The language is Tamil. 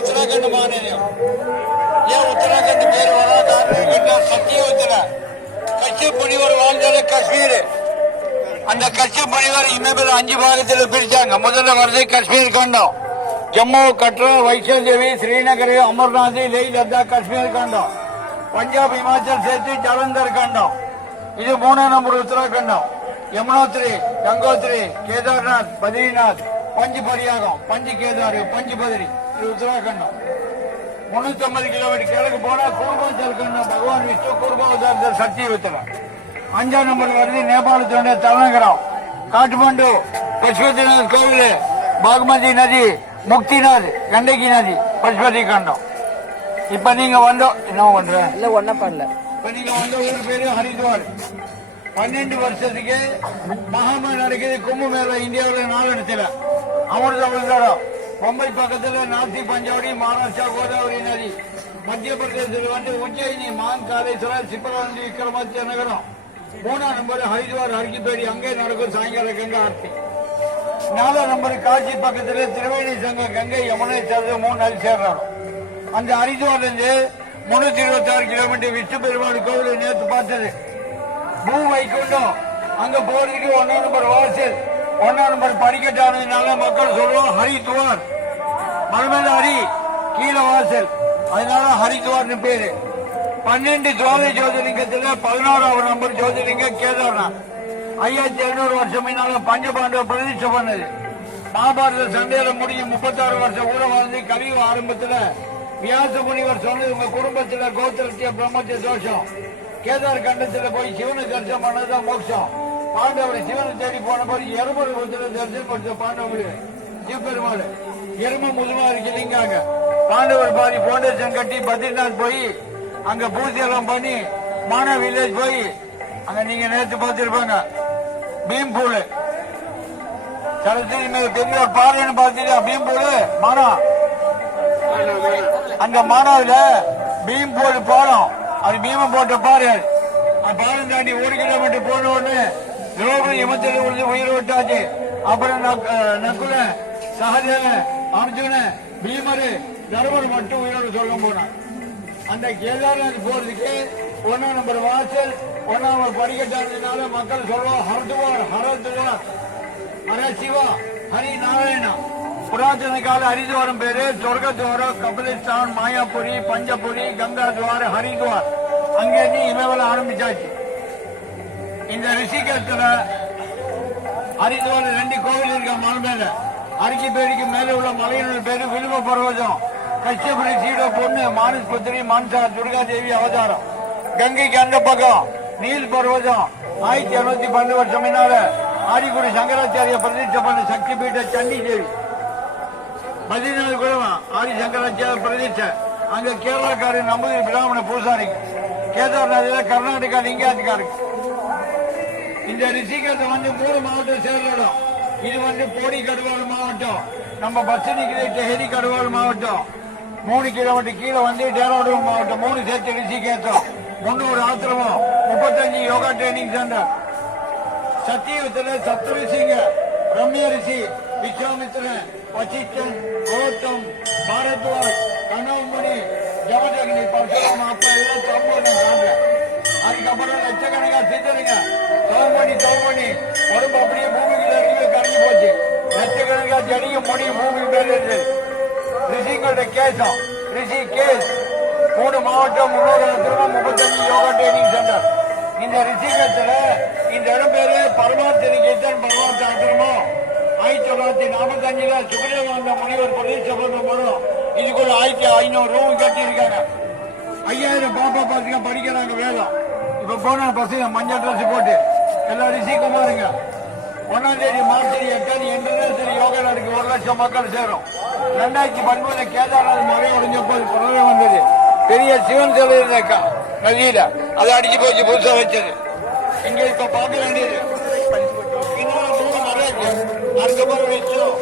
உத்தராகண்ட் மாநிலம் ஏன் உத்தராகண்ட் பேர் வர காரணம் கேட்டா சத்தியவத்துல கட்சி முனிவர் வாழ்ந்தது காஷ்மீர் அந்த கட்சி முனிவர் இமேபல் அஞ்சு பாகத்தில் பிரிச்சாங்க முதல்ல வருது காஷ்மீர் கண்டம். ஜம்மு கட்ரா வைஷ்ணோதேவி ஸ்ரீநகர் அமர்நாத் லே லடாக் காஷ்மீர் கண்டம் பஞ்சாப் இமாச்சல் சேர்த்து ஜலந்தர் கண்டம் இது மூணாம் நம்பர் உத்தராகண்டம் யமுனோத்ரி கங்கோத்ரி கேதார்நாத் பத்ரிநாத் பஞ்சு பரியாகம் பஞ்சு கேதார் பஞ்சு பதிரி இது உத்தராகண்டம். முன்னூத்தி ஐம்பது கிலோமீட்டர் கிழக்கு போனா கூர்பாஞ்சல் கண்டம். பகவான் விஷ்ணு கூர்பாவதாரத்தில் சக்தி வைத்தலாம் அஞ்சாம் நம்பர் வருது நேபாளத்தோட தலைநகரம். காட்மாண்டு பசுபதிநாத் கோவில் பாக்மதி நதி முக்திநாத் கண்டகி நதி பசுபதி கண்டம். இப்ப நீங்க வந்தோம் என்ன பண்ற? இல்ல ஒன்னும் பண்ணல. இப்ப நீங்க வந்த ஊர் பேரு ஹரித்வார். பன்னெண்டு வருஷத்துக்கு மகாம நடக்குது கும்பமேளா இந்தியாவில் நாலு இடத்துல அமிர்த விழுந்தாடம் மும்பை பக்கத்தில் நாசி பஞ்சாவடி மகாராஷ்டிரா கோதாவரி நதி. மத்திய பிரதேசத்தில் வந்து உஜ்ஜயினி மான் காலேஸ்வரர் சிப்பராண்டி விக்ரமாதித்ய நகரம். மூணாம் நம்பர் ஹரித்வார் அருகிப்பேடி அங்கே நடக்கும் சாயங்கால கங்கை ஆர்த்தி. நாலாம் நம்பர் காட்சி பக்கத்தில் திருவேணி சங்கம் கங்கை யமுனை சேர்ந்து மூணு நாள் சேர்றாரு அந்த ஹரித்வார் இருந்து முன்னூத்தி இருபத்தி ஆறு கிலோமீட்டர் விஷ்ணு பெருமாள் கோவில் நேற்று பார்த்தது. பூ வைக்குண்டம் அங்க போறதுக்கு ஒன்னாம் நம்பர் வாசல். ஒன்னாம் நம்பர் படிக்கட்டானதுனால மக்கள் சொல்லுவோம் ஹரித்வார். மலமேல ஹரி கீழே வாசல். அதனால ஹரித்வார்னு பேரு. பன்னெண்டு ஜோதி ஜோதிலிங்கத்துல பதினோராவது நம்பர் ஜோதிலிங்கம் கேதார்நாத். ஐயாயிரத்தி எழுநூறு வருஷம் முன்னால பஞ்சபாண்டவ பிரதிஷ்டை பண்ணது. மகாபாரத சண்டையில முடிஞ்சு முப்பத்தாறு வருஷம் ஊர வாழ்ந்து கலியுக ஆரம்பத்துல வியாச முனிவர் சொன்னது உங்க குடும்பத்துல கோத்திரத்திய பிரம்மத்திய தோஷம். கேதார் கண்டத்துல போய் சிவனை தரிசனம் பண்ணதுதான் மோட்சம். பாண்டவர் சிவனை தேடி போன போது எருமலை தரிசனம் பண்ண பாண்டவர் சிவபெருமாள் எரும முதுமா இருக்கு பாண்டவர் பாதி பவுண்டேஷன் கட்டி பத்ரிநாத் போய் அங்க பூஜை எல்லாம் பண்ணி மானா வில்லேஜ் போய் அங்க நீங்க நேற்று பார்த்திருப்பாங்க பீம்பூல். சரஸ்வதி மேல பெரிய பாருன்னு பாறைன்னு பார்த்துட்டு பீம்பூல்? மானா. அங்க மானாவில பீம்பூல் பாலம். அது பீமம் போட்ட பாறை பாலம் தாண்டி ஒரு கிலோமீட்டர் போன உடனே துரோகம் இமத்தில் உயிர் விட்டாச்சு அப்புறம் நக்- நக்குல சகஜ அர்ஜுன பீமரு தர்மர் மட்டும் உயிரோடு சொல்ல போனார். அந்த கேதார்நாத் போறதுக்கு ஒன்னாம் நம்பர் வாசல் ஒன்னாம் நம்பர் படிக்கட்டானதுனால மக்கள் சொல்லுவோம் ஹர்துவார் ஹரதுவார் ஹர சிவா ஹரி நாராயணா. புராதன கால ஹரித்வாரம் பேரு சொர்க்கத்வாரம் கபிலிஸ்தான் மாயாபுரி பஞ்சபுரி கங்கா துவார் ஹரித்வார் அங்கிருந்து இமேவல ஆரம்பிச்சாச்சு. இந்த ரிஷிகேத்துல ஹரித்வார் ரெண்டு கோவில் இருக்க மலை மேல அரிக்கி பேடிக்கு மேல உள்ள மலையினுடைய பேரு விழுவ பர்வதம் கஷ்யபுரி சீட பொண்ணு மானஸ் புத்திரி மான்சா துர்கா தேவி அவதாரம். கங்கைக்கு அந்த பக்கம் நீல் பர்வதம் ஆயிரத்தி அறுநூத்தி பன்னெண்டு வருஷம் என்னால ஆடிக்குடி சங்கராச்சாரிய பிரதிஷ்டை பண்ண சக்தி பீட்ட சண்டி தேவி. பதினாலு குழுவம் ஆதி சங்கராச்சாரிய பிரதிஷ்டை. அங்க கேரளாக்காரர் நம்பூதிரி பிராமண பூசாரி கேதார்நாதில் கர்நாடகா லிங்காதிகாருக்கு இந்த ரிஷிகத்தை வந்து மூணு மாவட்டம் சேர்ந்த இடம். இது வந்து போடி கடுவாள் மாவட்டம். நம்ம பஸ் நிக்கிற டெஹரி கடுவாள் மாவட்டம். மூணு கிலோமீட்டர் கீழே வந்து டேராடூர் மாவட்டம். மூணு சேர்த்து ரிஷிகேசம். முன்னூறு ஆத்திரமம். முப்பத்தஞ்சு யோகா ட்ரைனிங் சென்டர் சத்தியுகத்துல சப்தரிஷிங்க ரம்ய ரிஷி விஸ்வாமித்திரன் வசிஷ்டன் கௌதம் பாரத்வாஜ் கனவுமணி ஜமதகினி பரசுராம அப்பா எல்லாம் சம்பவம் காண்றேன் அதுக்கப்புறம் லட்சக்கணக்காக சித்தருங்க. தோமணி தோமணி ஒரு லட்சக்கணக்கா ஜடிங்க மொழி பூமி பேர் இருக்கு கேசம் ரிஷி கேஸ் மூணு மாவட்டம் முன்னூறு திரும்ப முப்பத்தஞ்சு யோகா ட்ரைனிங் சென்டர் இந்த ரிஷிகத்துல இந்த இடம் பேரு பரமார்த்த நிகேதன் பரமார்த்த ஆசிரமம் ஆயிரத்தி தொள்ளாயிரத்தி நாற்பத்தஞ்சுல சுகதேவானந்த முனிவர் பிரதேச படம். இதுக்கு ஒரு ஆயிரத்தி ஐநூறு ரூம் கட்டி இருக்காங்க ஐயாயிரம் பாப்பா பசங்க படிக்கிறாங்க வேதம் இப்ப போன பசங்க மஞ்சள் ட்ரெஸ் போட்டு. எல்லாரும் சீக்கிரமாருங்க ஒன்னாம் தேதி மார்ச் எட்டாம் இன்டர்நேஷனல் யோகா நாடுக்கு ஒரு லட்சம் மக்கள் சேரும். ரெண்டாயிரத்தி பன்மூணு கேதார்நாத் மழை உடைஞ்ச போது பிரதமர் வந்தது. பெரிய சிவன் சிலை இருந்த நதியில. அதை அடிச்சு போச்சு புதுசா வச்சது. இங்க இப்ப பார்க்க வேண்டியது அதுக்கப்புறம் வச்சோம்